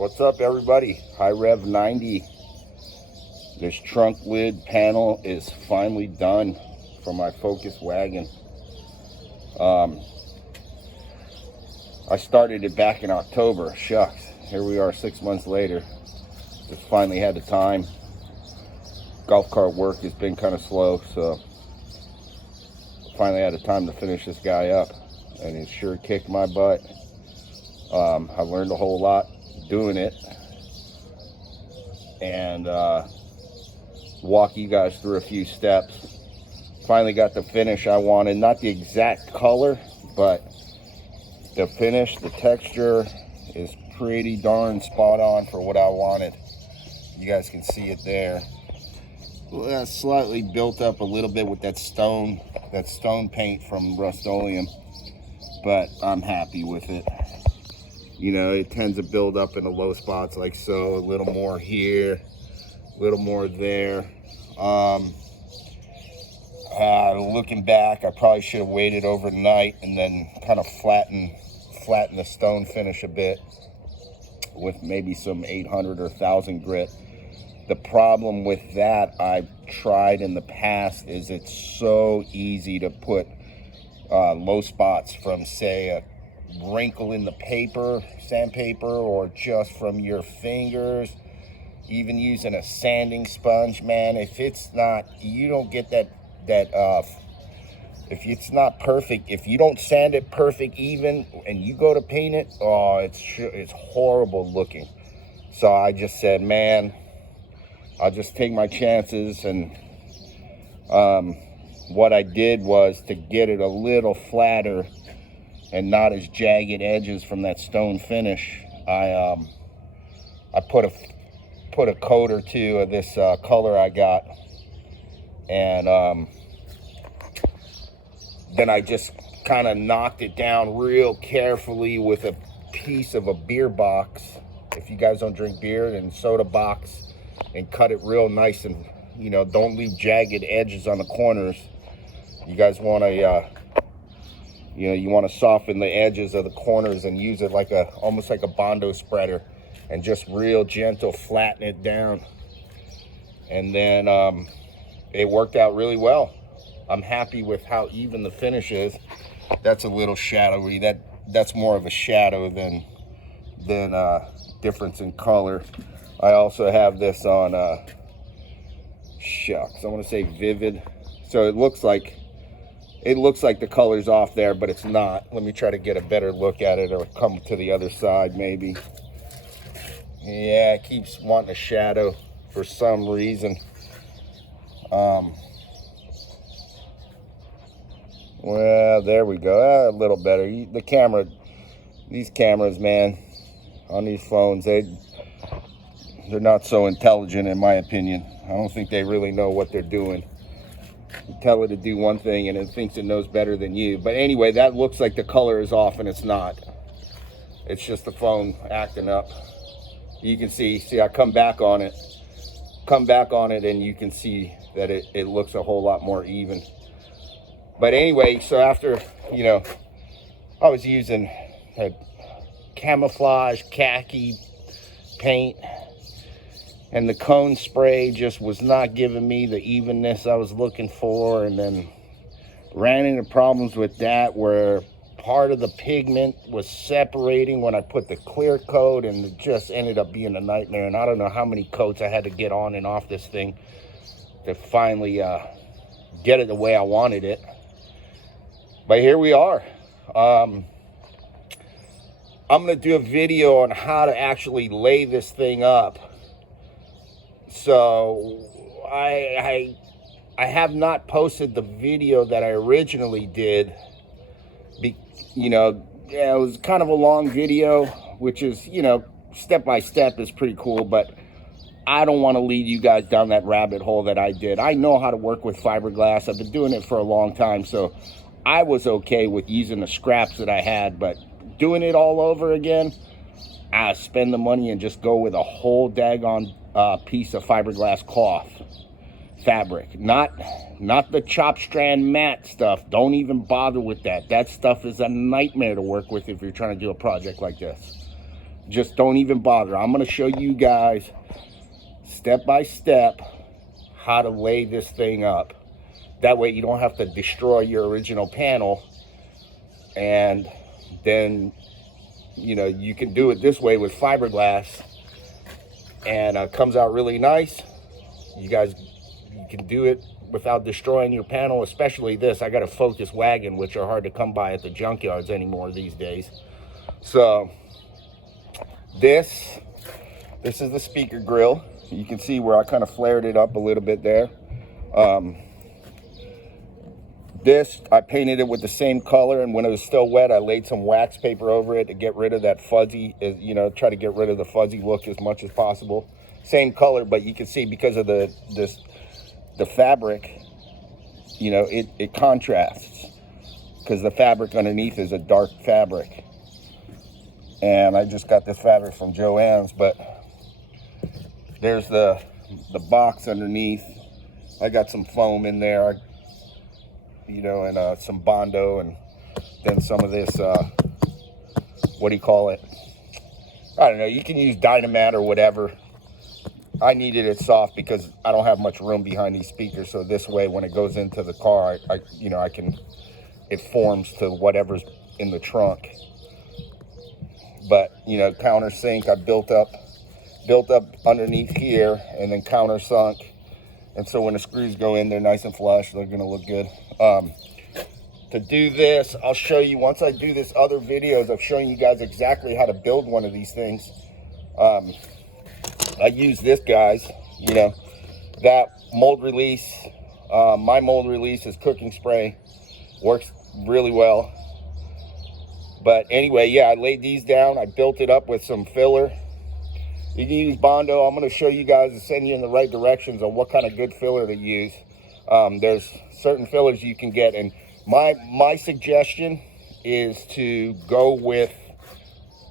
What's up, everybody? High Rev 90. This trunk lid panel is finally done for my Focus wagon. I started it back in October. Shucks, here we are 6 months later. Just finally had the time. Golf cart work has been kind of slow, so finally had the time to finish this guy up, and it sure kicked my butt. I learned a whole lot doing it, and walk you guys through a few steps. Finally got the finish I wanted. Not the exact color, but the finish, the texture is pretty darn spot on for what I wanted. You guys can see it there. Well, slightly built up a little bit with that stone paint from Rust-Oleum, but I'm happy with it. You know, it tends to build up in the low spots like so, a little more here, a little more there. Looking back, I probably should have waited overnight and then kind of flatten the stone finish a bit with maybe some 800 or 1000 grit. The problem with that I've tried in the past is it's so easy to put low spots from, say, a wrinkle in the paper, sandpaper, or just from your fingers, even using a sanding sponge. Man, if it's not, you don't get that if it's not perfect, if you don't sand it perfect even and you go to paint it, oh, it's horrible looking. So I just said, man, I'll just take my chances. And what I did was, to get it a little flatter and not as jagged edges from that stone finish, I put a coat or two of this color I got, and then I just kind of knocked it down real carefully with a piece of a beer box. If you guys don't drink beer, then soda box, and cut it real nice, and don't leave jagged edges on the corners. You guys want to you want to soften the edges of the corners and use it like almost like a Bondo spreader, and just real gentle flatten it down. And then it worked out really well. I'm happy with how even the finish is. That's a little shadowy. That's more of a shadow than difference in color. I also have this on shucks, I want to say Vivid. So it looks like the color's off there, but it's not. Let me try to get a better look at it, or come to the other side maybe. Yeah, it keeps wanting a shadow for some reason. Well, there we go. A little better. These cameras, man, on these phones, they're not so intelligent, in my opinion. I don't think they really know what they're doing. You tell it to do one thing and it thinks it knows better than you. But anyway, that looks like the color is off, and it's not. It's just the phone acting up. You can see I come back on it, and you can see that it looks a whole lot more even. But anyway, so after, I was using a camouflage khaki paint, and the cone spray just was not giving me the evenness I was looking for, and then ran into problems with that where part of the pigment was separating when I put the clear coat, and it just ended up being a nightmare. And I don't know how many coats I had to get on and off this thing to finally get it the way I wanted it. But here we are. I'm gonna do a video on how to actually lay this thing up. So I have not posted the video that I originally did. It was kind of a long video, which is, step by step is pretty cool, but I don't want to lead you guys down that rabbit hole that I did. I know how to work with fiberglass. I've been doing it for a long time, so I was okay with using the scraps that I had, but doing it all over again, I spend the money and just go with a whole daggone piece of fiberglass cloth fabric, not the chop strand mat stuff. Don't even bother with that. That stuff is a nightmare to work with if you're trying to do a project like this. just don't even bother. I'm going to show you guys step by step how to lay this thing up. That way you don't have to destroy your original panel, and then, you know, you can do it this way with fiberglass, and comes out really nice. You can do it without destroying your panel, especially this. I got a Focus wagon, which are hard to come by at the junkyards anymore these days. So this is the speaker grill. You can see where I kind of flared it up a little bit there. This, I painted it with the same color, and when it was still wet, I laid some wax paper over it to get rid of that fuzzy, you know, try to get rid of the fuzzy look as much as possible. Same color, but you can see because of the fabric, you know, it contrasts, because the fabric underneath is a dark fabric. And I just got this fabric from Joann's, but there's the box underneath. I got some foam in there, you know, and some Bondo, and then some of this, what do you call it? I don't know, you can use Dynamat or whatever. I needed it soft because I don't have much room behind these speakers, so this way when it goes into the car, you know, it forms to whatever's in the trunk. But, you know, countersink, I built up underneath here, and then countersunk, and so when the screws go in, they're nice and flush. They're gonna look good. To do this, I'll show you, once I do this other videos of showing you guys exactly how to build one of these things. I use this, guys, you know, that mold release. My mold release is cooking spray, works really well. But anyway, yeah, I laid these down. I built it up with some filler. You can use Bondo. I'm going to show you guys and send you in the right directions on what kind of good filler to use. There's certain fillers you can get, and my suggestion is to go with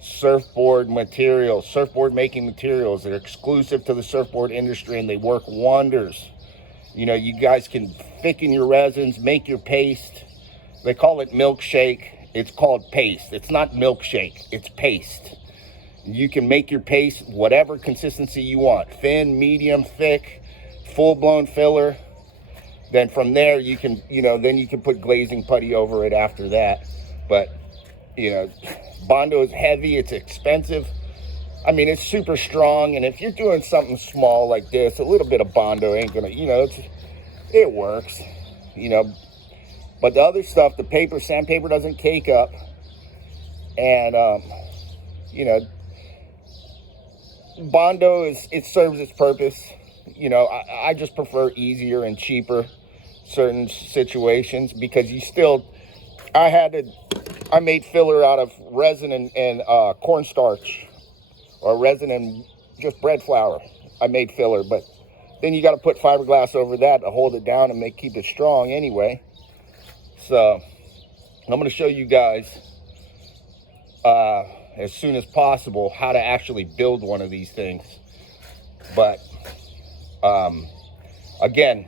surfboard materials, surfboard making materials. They're exclusive to the surfboard industry, and they work wonders. You know, you guys can thicken your resins, make your paste. They call it milkshake. It's called paste. It's not milkshake, it's paste. You can make your paste whatever consistency you want, thin, medium, thick, full-blown filler. Then from there you can, you know, then you can put glazing putty over it after that. But, you know, Bondo is heavy, it's expensive. I mean, it's super strong, and if you're doing something small like this, a little bit of Bondo ain't gonna, you know, it works, you know. But the other stuff, the paper, sandpaper doesn't cake up, and you know, Bondo it serves its purpose. You know, I just prefer easier and cheaper certain situations, because you still, I made filler out of resin and cornstarch, or resin and just bread flour. I made filler, but then you got to put fiberglass over that to hold it down and keep it strong anyway. So I'm going to show you guys as soon as possible how to actually build one of these things. But again,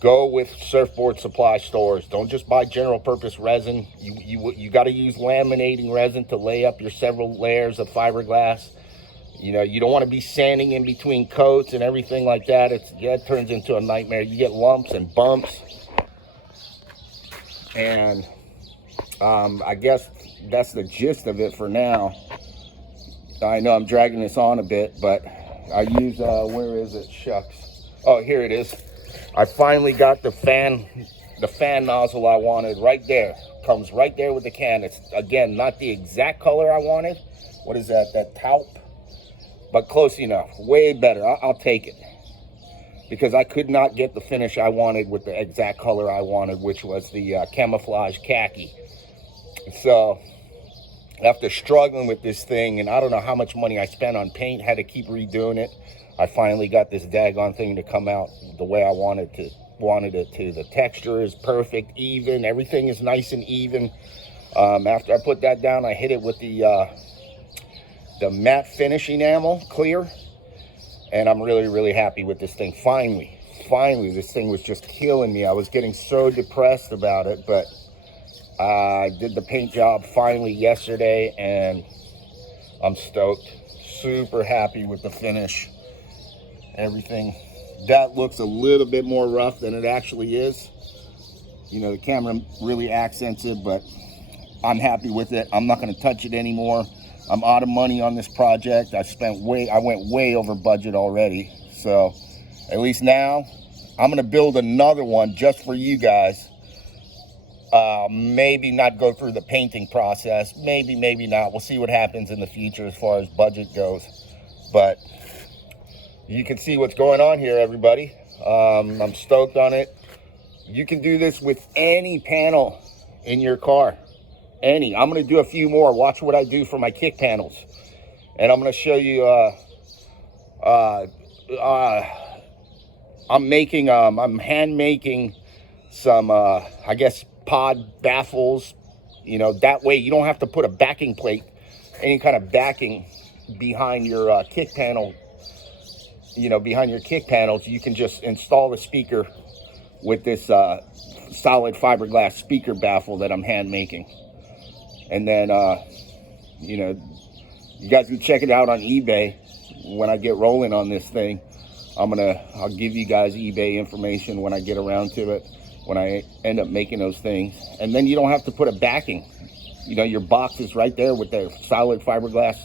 go with surfboard supply stores. Don't just buy general purpose resin. You got to use laminating resin to lay up your several layers of fiberglass. You know, you don't want to be sanding in between coats and everything like that. It turns into a nightmare. You get lumps and bumps. And I guess that's the gist of it for now. I know I'm dragging this on a bit, but I use, where is it? Shucks. Oh, here it is. I finally got the fan nozzle I wanted right there. Comes right there with the can. It's, again, not the exact color I wanted. What is that? That taupe? But close enough. Way better. I'll take it. Because I could not get the finish I wanted with the exact color I wanted, which was the camouflage khaki. So after struggling with this thing, and I don't know how much money I spent on paint, had to keep redoing it, I finally got this daggone thing to come out the way I wanted it to. The texture is perfect, even, everything is nice and even. After I put that down, I hit it with the matte finish enamel, clear, and I'm really, really happy with this thing. Finally, this thing was just killing me. I was getting so depressed about it, but I did the paint job finally yesterday, and I'm stoked. Super happy with the finish. Everything. That looks a little bit more rough than it actually is. You know, the camera really accents it, but I'm happy with it. I'm not going to touch it anymore. I'm out of money on this project. I went way over budget already. So at least now I'm going to build another one just for you guys. Maybe not go through the painting process. Maybe not. We'll see what happens in the future as far as budget goes. But you can see what's going on here, everybody. I'm stoked on it. You can do this with any panel in your car. Any. I'm going to do a few more. Watch what I do for my kick panels. And I'm going to show you, I'm hand making some, I guess, pod baffles. You know, that way you don't have to put a backing plate, any kind of backing behind your kick panel. You know, behind your kick panels, you can just install the speaker with this solid fiberglass speaker baffle that I'm hand making. And then, you know, you guys can check it out on eBay when I get rolling on this thing. I'll give you guys eBay information when I get around to it, when I end up making those things. And then you don't have to put a backing. You know, your box is right there with the solid fiberglass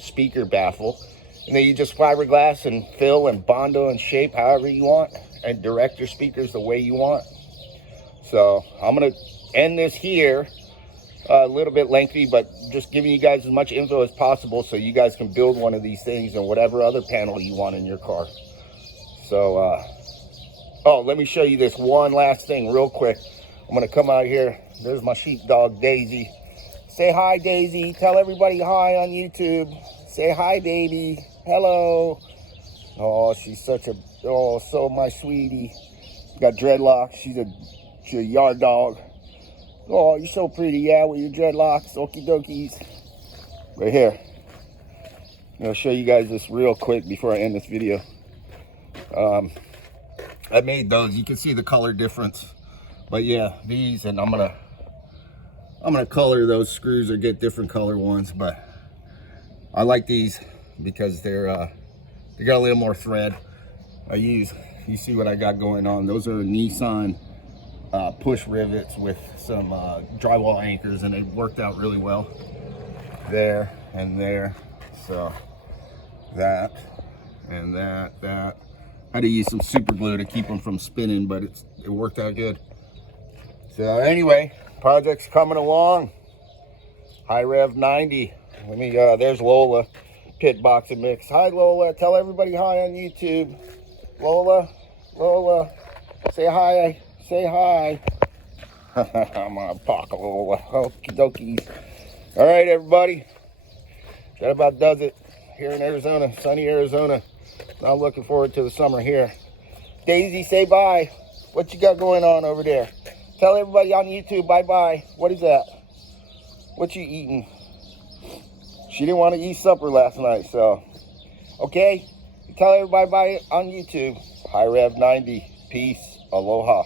speaker baffle. And then you just fiberglass and fill and bondo and shape however you want and direct your speakers the way you want. So I'm going to end this here. A little bit lengthy, but just giving you guys as much info as possible so you guys can build one of these things and whatever other panel you want in your car. So, oh, let me show you this one last thing real quick. I'm going to come out here. There's my sheepdog, Daisy. Say hi, Daisy. Tell everybody hi on YouTube. Say hi, baby. Hello. Oh, she's such a, oh, so my sweetie. Got dreadlocks. She's a yard dog. Oh, you're so pretty, yeah, with your dreadlocks. Okie dokies. Right here. I'm going to show you guys this real quick before I end this video. I made those. You can see the color difference. But yeah, these, and I'm gonna color those screws or get different color ones, but I like these because they got a little more thread. You see what I got going on. Those are Nissan push rivets with some drywall anchors, and they worked out really well there and there. So that and that. I had to use some super glue to keep them from spinning, but it worked out good. So anyway, project's coming along. High Rev 90. Let me there's Lola, Pit Boxing Mix. Hi Lola, tell everybody hi on YouTube. Lola, say hi. Say hi. I'm gonna talk a little. Okie dokies. All right, everybody. That about does it here in Arizona, sunny Arizona. Now looking forward to the summer here. Daisy, say bye. What you got going on over there? Tell everybody on YouTube bye-bye. What is that? What you eating? She didn't want to eat supper last night, so. Okay. Tell everybody bye on YouTube. High Rev 90. Peace. Aloha.